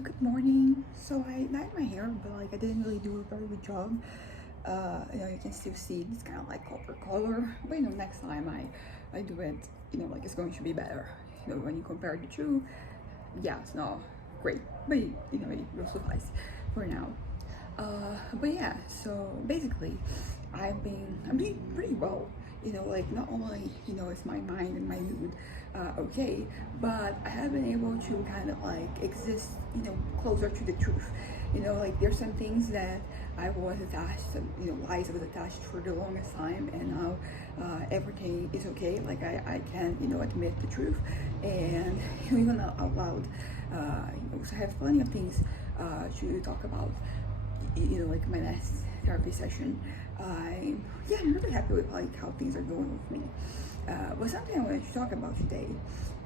Good morning. So I dyed my hair, but like I didn't really do a very good job. You can still see it's kind of like copper color, but next time I do it, like it's going to be better. When you compare the two, yeah, it's not great, but it will suffice for now. But yeah, so basically, I'm doing pretty well. Like not only it's my mind and my mood okay, but I have been able to kind of like exist closer to the truth. Like there's some things that I was attached, some lies I was attached for the longest time, and now everything is okay. Like I can admit the truth, and even out loud. So I have plenty of things to talk about. Like my last therapy session, I'm really happy with like how things are going with me. But something I wanted to talk about today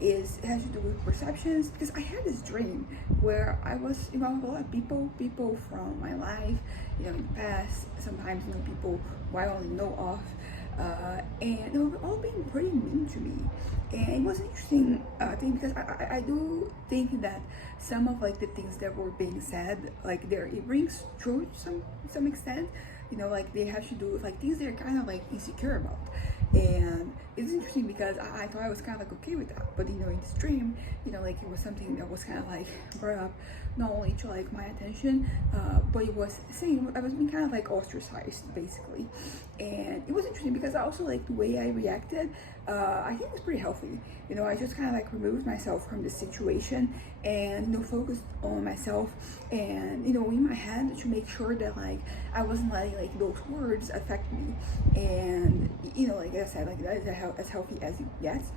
is it has to do with perceptions, because I had this dream where I was with a lot of people from my life, in the past, sometimes people who I only know of, and they were all being pretty mean to me. And it was an interesting thing, because I do think that some of like the things that were being said, like it rings true to some extent. Like they have to do with like things they're kind of like insecure about. And it's interesting because I thought I was kind of like okay with that, but in this dream, like it was something that was kind of like brought up not only to like my attention, but it was saying I was being kind of like ostracized basically. And it was interesting because I also like the way I reacted. I think it's pretty healthy. I just kind of like removed myself from the situation and focused on myself, and in my head to make sure that like I wasn't letting like those words affect me. And like I said, like that is as healthy as it gets.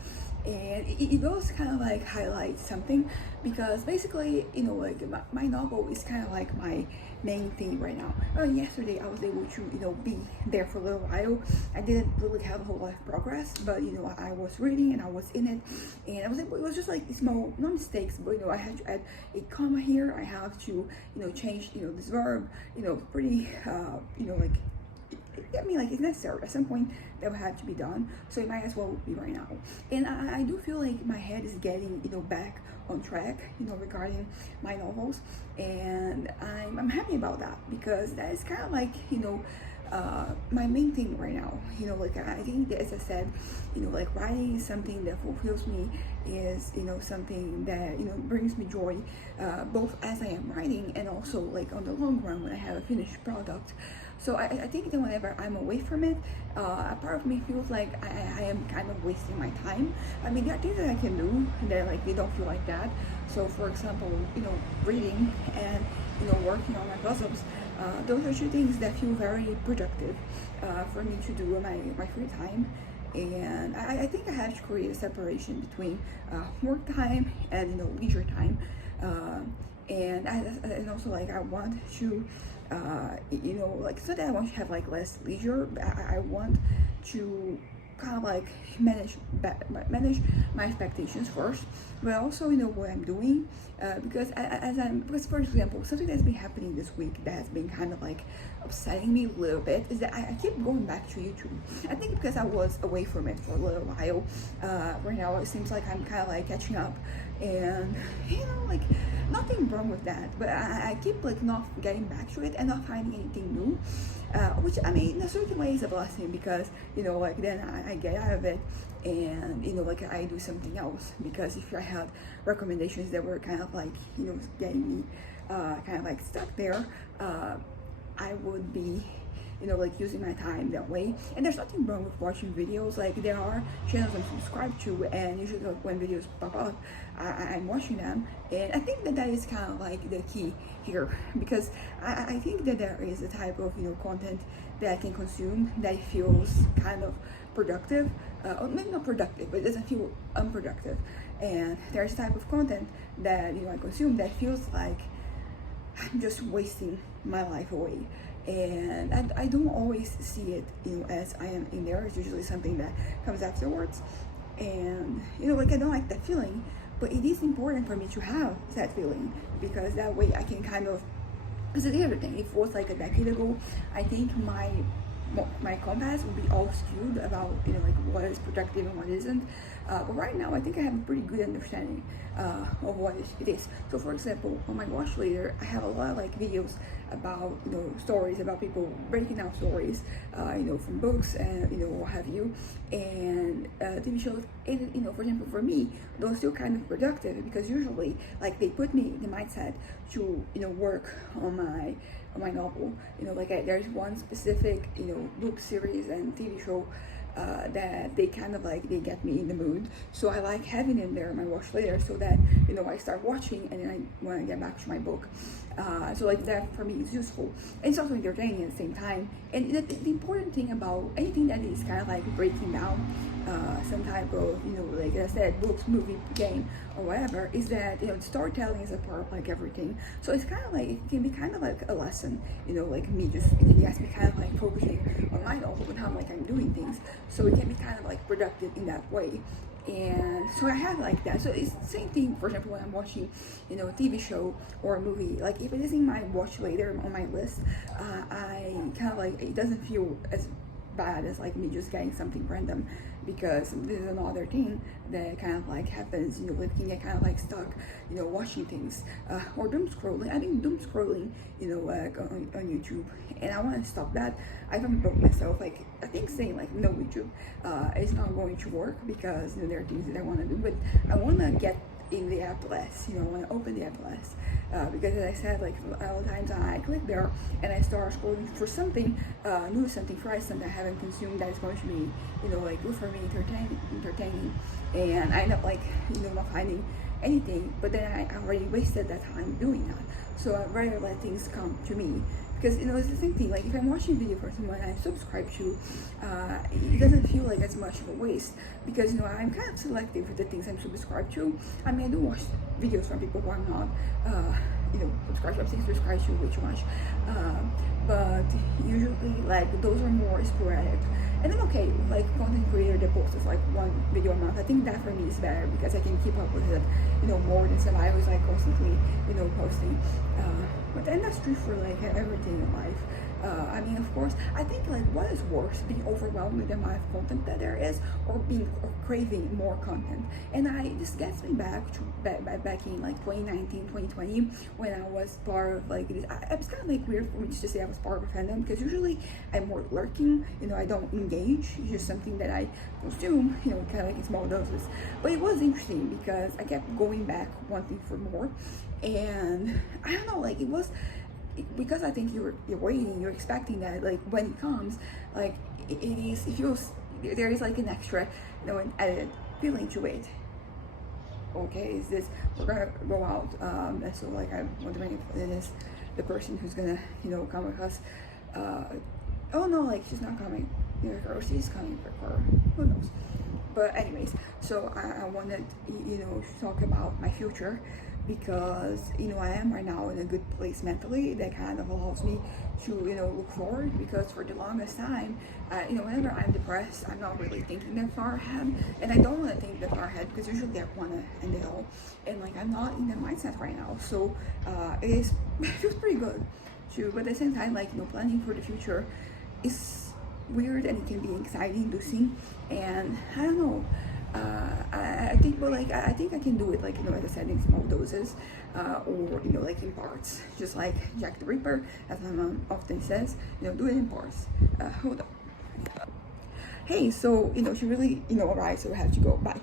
And it does kind of like highlight something, because basically like my novel is kind of like my main thing right now. Yesterday I was able to be there for a little while. I didn't really have a whole lot of progress, but I was reading and I was in it, and I was able, it was just like small, not mistakes, but I had to add a comma here. I have to change this verb, pretty like I mean, like it's necessary at some point. That would have to be done, so it might as well be right now. And I do feel like my head is getting back on track regarding my novels, and I'm happy about that, because that is kind of like my main thing right now. Like I think that, as I said, like writing is something that fulfills me, is something that brings me joy, both as I am writing and also like on the long run when I have a finished product. So I think that whenever I'm away from it, a part of me feels like I am kind of wasting my time. I mean, there are things that I can do that like they don't feel like that. So for example, reading and working on my puzzles. Those are two things that feel very productive for me to do in my free time. And I think I have to create a separation between work time and leisure time. And also like I want to like, so that I want to have like less leisure, but I want to kind of like manage my expectations first, but also what I'm doing, because for example, something that's been happening this week that has been kind of like upsetting me a little bit is that I keep going back to YouTube. I think because I was away from it for a little while. Right now it seems like I'm kind of like catching up, and like nothing wrong with that, but I keep like not getting back to it and not finding anything new, which I mean in a certain way is a blessing, because like then I get out of it, and like I do something else. Because if I had recommendations that were kind of like getting me kind of like stuck there, I would be like using my time that way. And there's nothing wrong with watching videos. Like there are channels I'm subscribed to, and usually like, when videos pop up, I'm watching them. And I think that is kind of like the key here, because I think that there is a type of content that I can consume that feels kind of productive, or maybe not productive, but it doesn't feel unproductive. And there's a type of content that I consume that feels like I'm just wasting my life away. And I don't always see it as I am in there. It's usually something that comes afterwards, and like I don't like that feeling, but it is important for me to have that feeling, because that way I can kind of, because the other thing, if it was like a decade ago, I think my compass would be all skewed about like what is productive and what isn't. But right now, I think I have a pretty good understanding of what it is. So, for example, on my watch later, I have a lot of like videos about stories about people breaking down stories, from books and what have you, and TV shows. And for example, for me, those still kind of productive because usually like they put me in the mindset to work on my novel. There's one specific book series and TV show that they kind of like they get me in the mood. So I like having in there my watch later so that I start watching and then I want to get back to my book. So like that for me is useful. And it's also entertaining at the same time. And the important thing about anything that is kind of like breaking down some type of like I said, books, movie, game, or whatever, is that storytelling is a part of like everything. So it's kind of like it can be kind of like a lesson, like me just it has me kind of like focusing on my novel and how like I'm doing things. So it can be kind of like productive in that way. And so I have like that. So it's the same thing, for example, when I'm watching a TV show or a movie, like if it is in my watch later on my list, I kind of like it doesn't feel as bad as like me just getting something random, because this is another thing that kind of like happens, we can get kind of like stuck, watching things or doom scrolling. I think doom scrolling, like on YouTube, and I want to stop that. I haven't broke myself, like I think saying like no YouTube is not going to work, because there are things that I want to do, but I want to get in the app less, I want to open the app less, because as I said, like a lot of times I click there and I start scrolling for something new, something fresh, something I haven't consumed that is going to be like good for me, entertaining, and I end up like not finding anything, but then I already wasted that time doing that. So I'd rather let things come to me, because it's the same thing. Like if I'm watching a video for someone I subscribe to, it doesn't feel like as much of a waste, because I'm kind of selective with the things I'm subscribed to. I mean, I do watch videos from people who are not subscribed to. I'm saying subscribe to way too much, but usually like those are more sporadic. And I'm okay with like content creator that posts like one video a month. I think that for me is better, because I can keep up with it more than somebody who's like constantly posting. But then that's true for like everything in life. I mean, of course, I think like what is worse, being overwhelmed with the amount of content that there is, or craving more content. And this gets me back to back in like 2019, 2020, when I was part of like this. It's kind of like weird for me to say I was part of a fandom, because usually I'm more lurking. I don't engage. It's just something that I consume. Kind of like in small doses. But it was interesting because I kept going back wanting for more, and I don't know, like it was. Because I think you're waiting, you're expecting that like when it comes, like it feels there is like an extra, an added feeling to it. Okay, is this we're gonna go out? And so like I'm wondering if it is the person who's gonna come with us. Oh no, like she's not coming. Or she's coming for her. Who knows? But anyways, so I wanted to talk about my future, because I am right now in a good place mentally that kind of allows me to look forward, because for the longest time whenever I'm depressed, I'm not really thinking that far ahead, and I don't want to think that far ahead, because usually I want to end it all, and like I'm not in that mindset right now. So it feels pretty good too, but at the same time, like planning for the future is weird, and it can be anxiety inducing, and I don't know. I think, but like I think I can do it, like as I said, in small doses, or like in parts, just like Jack the Ripper, as my mom often says, do it in parts. Hold on. Hey, so she really arrived, so I have to go. Bye.